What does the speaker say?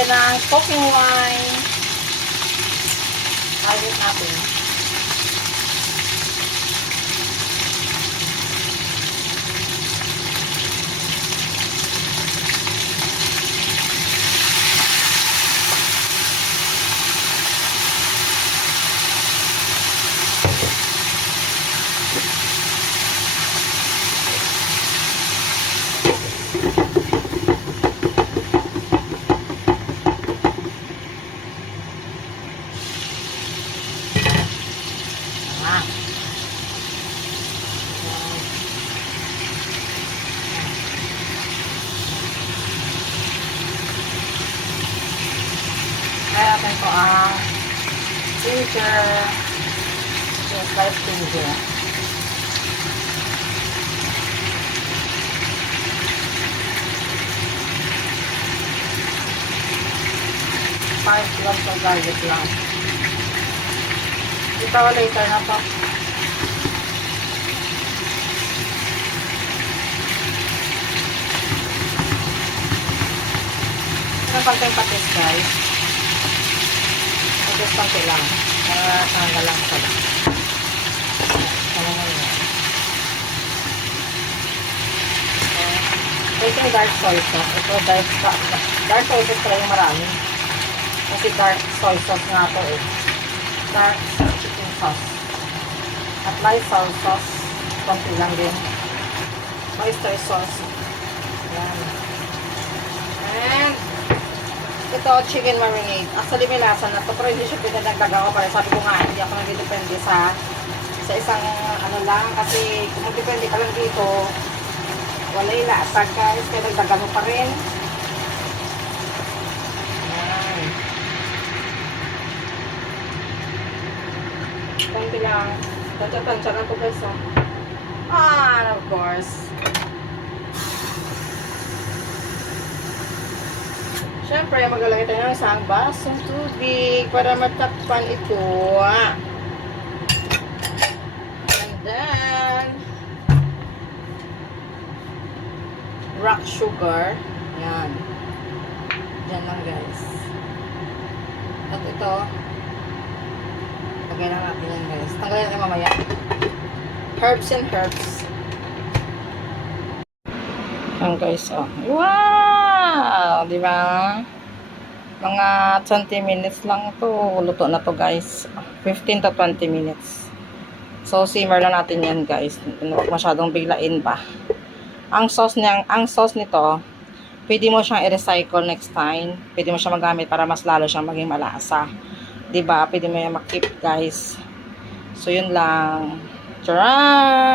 natin ng cooking wine. Ayos natin. Kaya natin po ang ginger. Yung slice ginger. Five cloves of garlic lang. Ito later na po. Ang pagkain patis guys. Patis konti lang. Para tanggal lang sa lang. Ito yung dark soy sauce. Ito dark soy sauce pala yung marami. Kasi dark soy sauce nga ito eh. Dark chicken sauce. At light soy sauce. Konti lang din. Oyster sauce. Yan. And ito, chicken marinade. Actually, may lasa na ito. Pero hindi siya pinadagdagan ko. Para sabi ko nga, hindi ako nagdidepende sa isang ano lang. Kasi kung magdepende ka lang dito, wala yung lasa guys. Kaya nagdagan mo pa rin. Ayan. Konti lang. Tansya-tansya lang ito guys. And of course. Siyempre, maglalagay tayo ng isang basong tubig para matakpan ito. And then, rock sugar. Yan. Yan lang guys. At ito, lagay lang natin yan guys. Tanggalin natin mamaya. Herbs and herbs. Yan guys, oh. Wow! Diba? Mga 20 minutes lang ito. Luto na to guys. 15 to 20 minutes. So, simmer lang natin yan guys. Huwag masyadong biglain ba. Ang sauce nito, pwede mo siyang i-recycle next time. Pwede mo siyang magamit para mas lalo siyang maging malasa. Diba? Pwede mo yung makip guys. So, yun lang. Tcharam!